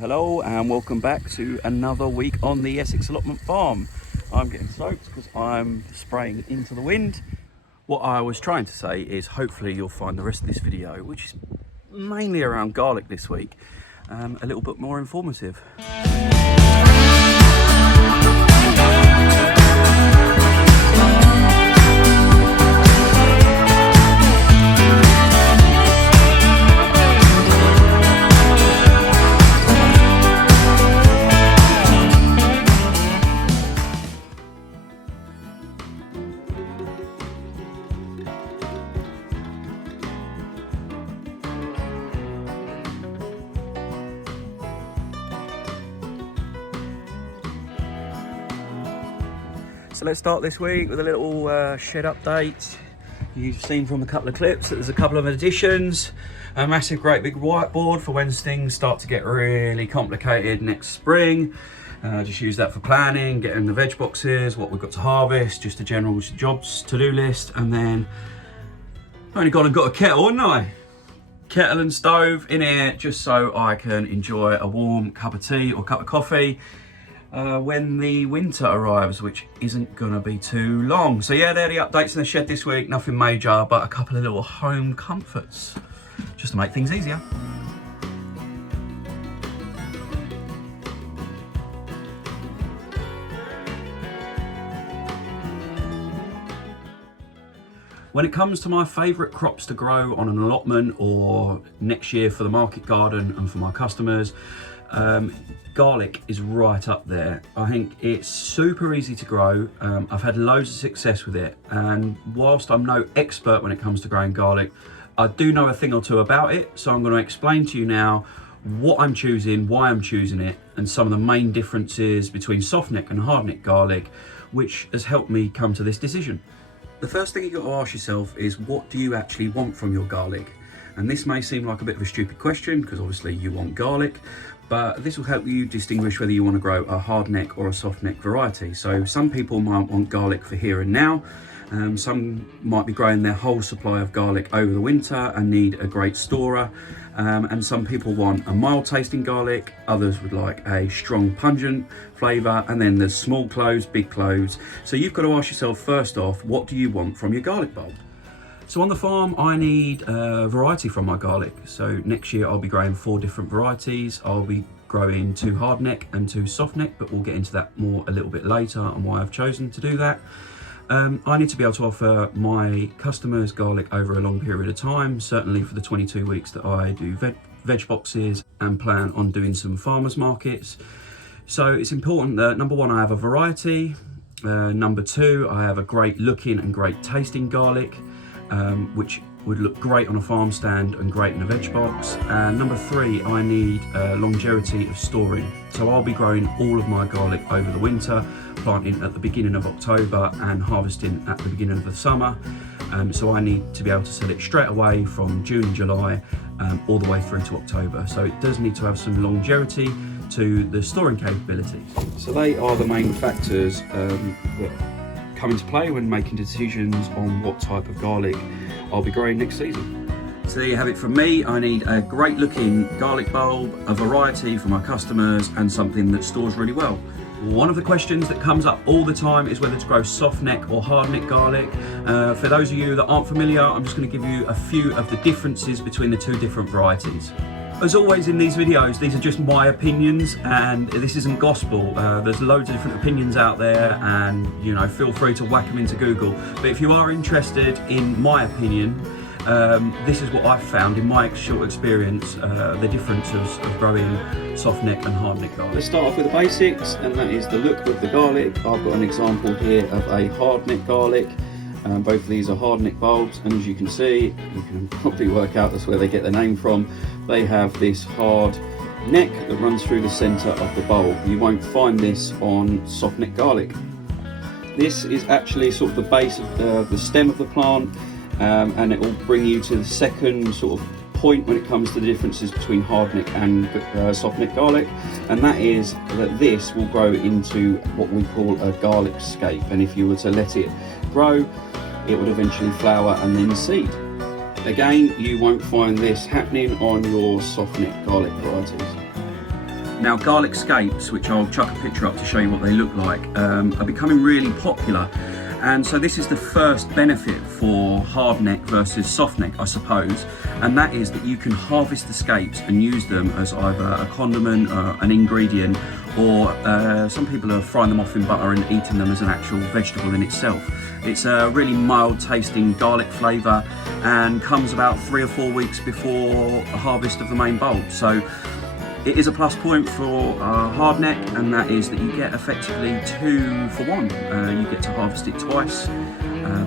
Hello and welcome back to another week on the Essex Allotment Farm. I'm getting soaked because I'm spraying into the wind. What I was trying to say is hopefully you'll find the rest of this video, which is mainly around garlic this week, a little bit more informative. So let's start this week with a little shed update. You've seen from a couple of clips that there's a couple of additions. A massive great big whiteboard for when things start to get really complicated next spring. Just use that for planning, getting the veg boxes, what we've got to harvest, just a general jobs to-do list. And then I've only gone and got a kettle, haven't I? Kettle and stove in here just so I can enjoy a warm cup of tea or cup of coffee when the winter arrives, which isn't gonna be too long. So yeah, they're the updates in the shed this week. Nothing major, but a couple of little home comforts just to make things easier. When it comes to my favourite crops to grow on an allotment or next year for the market garden and for my customers, garlic is right up there. I think it's super easy to grow. I've had loads of success with it, and whilst I'm no expert when it comes to growing garlic, I do know a thing or two about it. So I'm going to explain to you now what I'm choosing, why I'm choosing it, and some of the main differences between softneck and hardneck garlic, which has helped me come to this decision. The first thing you've got to ask yourself is, what do you actually want from your garlic? And this may seem like a bit of a stupid question because obviously you want garlic, but this will help you distinguish whether you want to grow a hardneck or a softneck variety. So some people might want garlic for here and now. Some might be growing their whole supply of garlic over the winter and need a great storer. And some people want a mild tasting garlic, others would like a strong pungent flavour, and then there's small cloves, big cloves. So you've got to ask yourself first off, what do you want from your garlic bulb? So on the farm, I need a variety from my garlic. So next year I'll be growing 4 different varieties. I'll be growing 2 hardneck and 2 softneck, but we'll get into that more a little bit later and why I've chosen to do that. I need to be able to offer my customers garlic over a long period of time, certainly for the 22 weeks that I do veg boxes and plan on doing some farmers markets. So it's important that, number one, I have a variety. Number 2, I have a great looking and great tasting garlic, which would look great on a farm stand and great in a veg box. And number 3, I need longevity of storing. So I'll be growing all of my garlic over the winter, planting at the beginning of October and harvesting at the beginning of the summer. So I need to be able to sell it straight away from June and July all the way through to October. So it does need to have some longevity to the storing capabilities. So they are the main factors that come into play when making decisions on what type of garlic I'll be growing next season. So there you have it from me. I need a great looking garlic bulb, a variety for my customers, and something that stores really well. One of the questions that comes up all the time is whether to grow softneck or hardneck garlic. For those of you that aren't familiar, I'm just going to give you a few of the differences between the 2 different varieties. As always in these videos, these are just my opinions and this isn't gospel. There's loads of different opinions out there, and you know, feel free to whack them into Google. But if you are interested in my opinion, this is what I've found in my short experience, the differences of growing softneck and hardneck garlic. Let's start off with the basics, and that is the look of the garlic. I've got an example here of a hardneck garlic. Both of these are hardneck bulbs, and as you can see, you can probably work out that's where they get their name from. They have this hard neck that runs through the centre of the bulb. You won't find this on softneck garlic. This is actually sort of the base of the stem of the plant, and it will bring you to the second sort of point when it comes to the differences between hardneck and softneck garlic, and that is that this will grow into what we call a garlic scape, and if you were to let it grow, it would eventually flower and then seed. Again, you won't find this happening on your softneck garlic varieties. Now garlic scapes, which I'll chuck a picture up to show you what they look like, are becoming really popular. And so this is the first benefit for hardneck versus softneck, I suppose, and that is that you can harvest the scapes and use them as either a condiment, an ingredient, or some people are frying them off in butter and eating them as an actual vegetable in itself. It's a really mild tasting garlic flavour and comes about 3 or 4 weeks before a harvest of the main bulb. So it is a plus point for hardneck, and that is that you get effectively 2 for 1. You get to harvest it twice,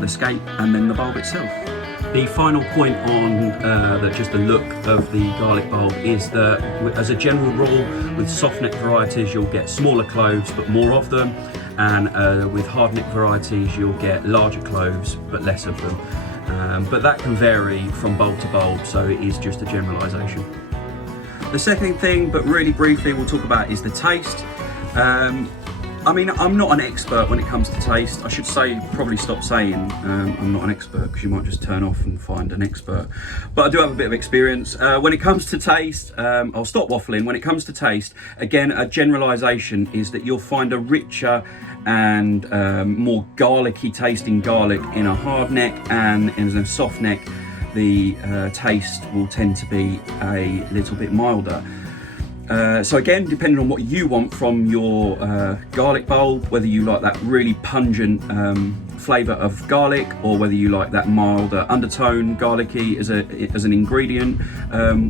the scape and then the bulb itself. The final point on just the look of the garlic bulb is that, as a general rule, with softneck varieties you'll get smaller cloves but more of them, and with hardneck varieties you'll get larger cloves but less of them. But that can vary from bulb to bulb, so it is just a generalisation. The second thing, but really briefly, we'll talk about is the taste. I mean, I'm not an expert when it comes to taste. I should say, probably stop saying I'm not an expert, because you might just turn off and find an expert. But I do have a bit of experience. When it comes to taste, I'll stop waffling. When it comes to taste, again, a generalisation is that you'll find a richer and more garlicky tasting garlic in a hardneck, and in a soft neck the taste will tend to be a little bit milder. So again, depending on what you want from your garlic bulb, whether you like that really pungent flavour of garlic, or whether you like that milder undertone garlicky as an ingredient,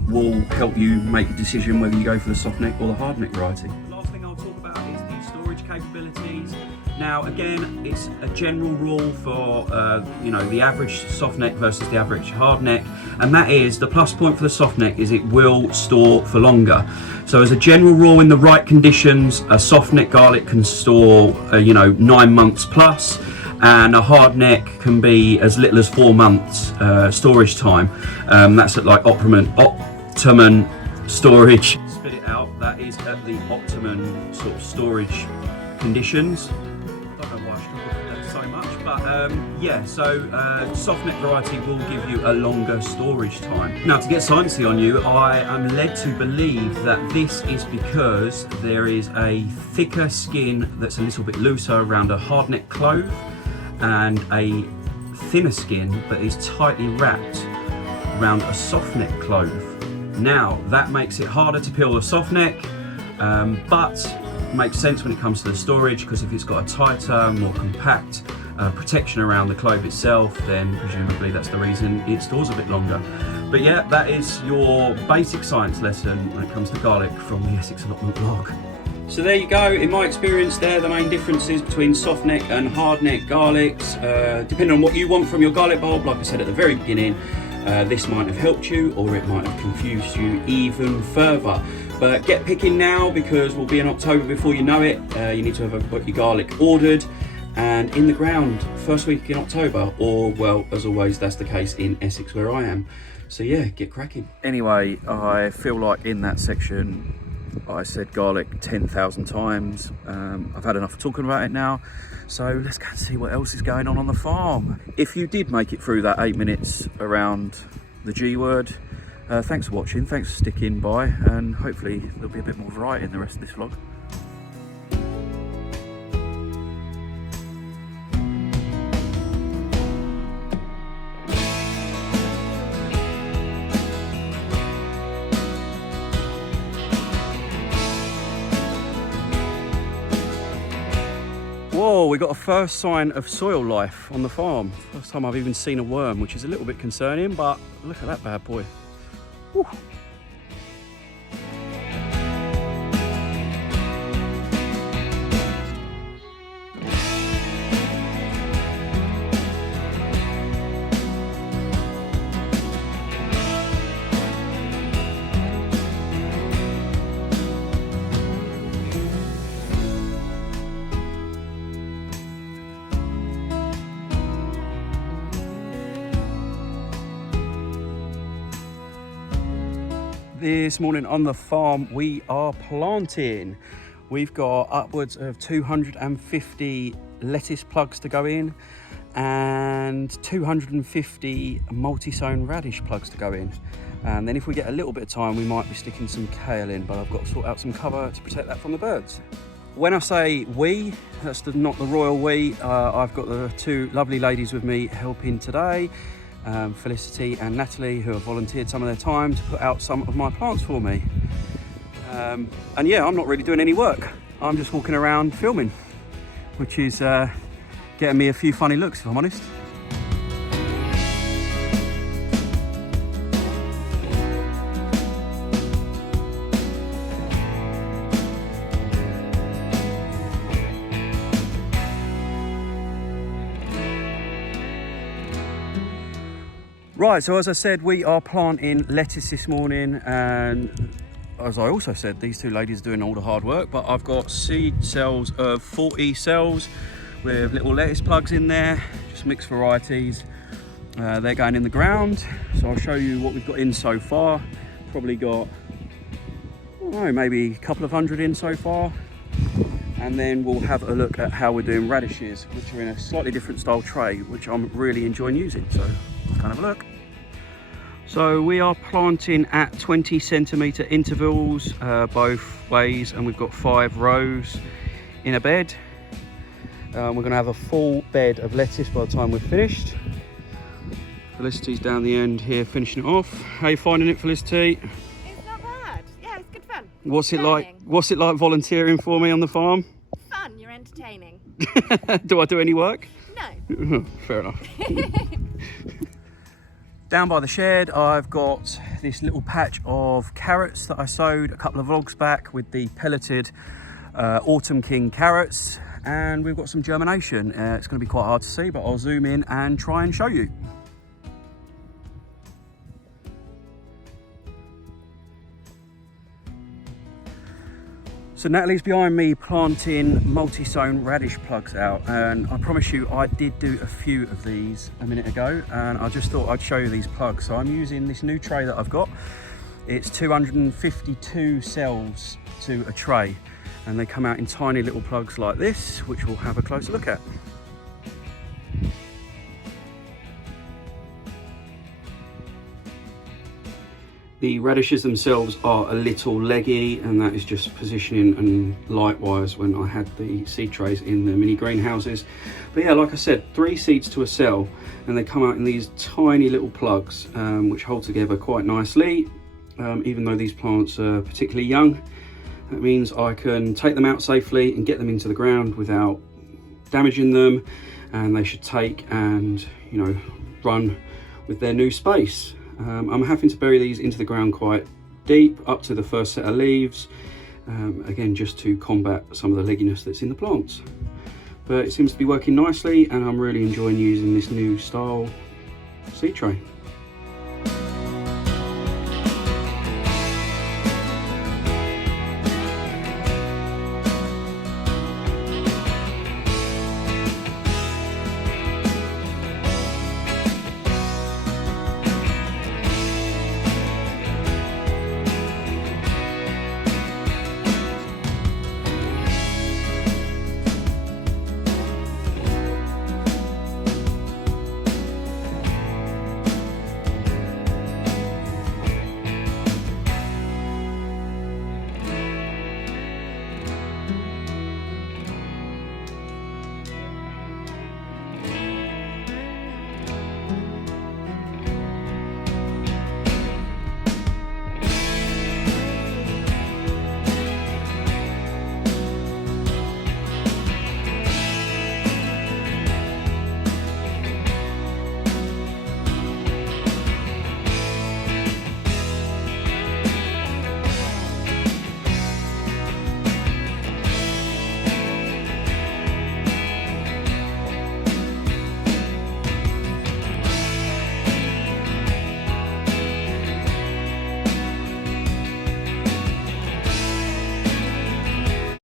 will help you make a decision whether you go for the soft neck or the hard neck variety. Last thing I'll talk about is the storage capabilities. Now again, it's a general rule for the average soft neck versus the average hard neck, and that is the plus point for the soft neck is it will store for longer. So as a general rule, in the right conditions, a soft neck garlic can store 9 months plus, and a hard neck can be as little as 4 months storage time. That's at like optimum storage. Spit it out. That is at the optimum sort of storage conditions. So much, but soft neck variety will give you a longer storage time. Now, to get sciencey on you, I am led to believe that this is because there is a thicker skin that's a little bit looser around a hard neck clove, and a thinner skin that is tightly wrapped around a soft neck clove. Now, that makes it harder to peel a soft neck, but makes sense when it comes to the storage, because if it's got a tighter, more compact protection around the clove itself, then presumably that's the reason it stores a bit longer. But yeah, that is your basic science lesson when it comes to garlic from the Essex Allotment blog. So there you go. In my experience, there are the main differences between soft neck and hard neck garlics. Depending on what you want from your garlic bulb, like I said at the very beginning, this might have helped you, or it might have confused you even further. But get picking now, because we'll be in October before you know it. You need to have got your garlic ordered and in the ground first week in October, or, well, as always, that's the case in Essex where I am. So yeah, get cracking. Anyway, I feel like in that section I said garlic 10,000 times. I've had enough of talking about it now, so let's go and see what else is going on the farm. If you did make it through that 8 minutes around the G word, thanks for watching, thanks for sticking by, and hopefully there'll be a bit more variety in the rest of this vlog. Whoa, we got a first sign of soil life on the farm. First time I've even seen a worm, which is a little bit concerning, but look at that bad boy. Whew. This morning on the farm we are planting. We've got upwards of 250 lettuce plugs to go in and 250 multi-sown radish plugs to go in. And then if we get a little bit of time, we might be sticking some kale in, but I've got to sort out some cover to protect that from the birds. When I say we, that's not the royal we. I've got the two lovely ladies with me helping today, Felicity and Natalie, who have volunteered some of their time to put out some of my plants for me. And yeah, I'm not really doing any work. I'm just walking around filming, which is getting me a few funny looks, if I'm honest. Right, so as I said, we are planting lettuce this morning, and as I also said, these two ladies are doing all the hard work, but I've got seed cells of 40 cells with little lettuce plugs in there, just mixed varieties. They're going in the ground, so I'll show you what we've got in so far. Probably got, I don't know, maybe a couple of hundred in so far. And then we'll have a look at how we're doing radishes, which are in a slightly different style tray, which I'm really enjoying using, so let's kind of have a look. So we are planting at 20 centimetre intervals both ways, and we've got 5 rows in a bed. We're going to have a full bed of lettuce by the time we're finished. Felicity's down the end here finishing it off. How are you finding it, Felicity? It's not bad. Yeah, it's good fun. What's it like? What's it like volunteering for me on the farm? Fun. You're entertaining. Do I do any work? No. Fair enough. Down by the shed, I've got this little patch of carrots that I sowed a couple of vlogs back with the pelleted Autumn King carrots, and we've got some germination. It's going to be quite hard to see, but I'll zoom in and try and show you. So Natalie's behind me planting multi-sown radish plugs out, and I promise you I did do a few of these a minute ago, and I just thought I'd show you these plugs. So I'm using this new tray that I've got. It's 252 cells to a tray, and they come out in tiny little plugs like this, which we'll have a closer look at. The radishes themselves are a little leggy, and that is just positioning and light wise when I had the seed trays in the mini greenhouses. But yeah, like I said, 3 seeds to a cell, and they come out in these tiny little plugs which hold together quite nicely. Even though these plants are particularly young, that means I can take them out safely and get them into the ground without damaging them, and they should take and, you know, run with their new space. I'm having to bury these into the ground quite deep, up to the first set of leaves, again just to combat some of the legginess that's in the plants. But it seems to be working nicely, and I'm really enjoying using this new style seed tray.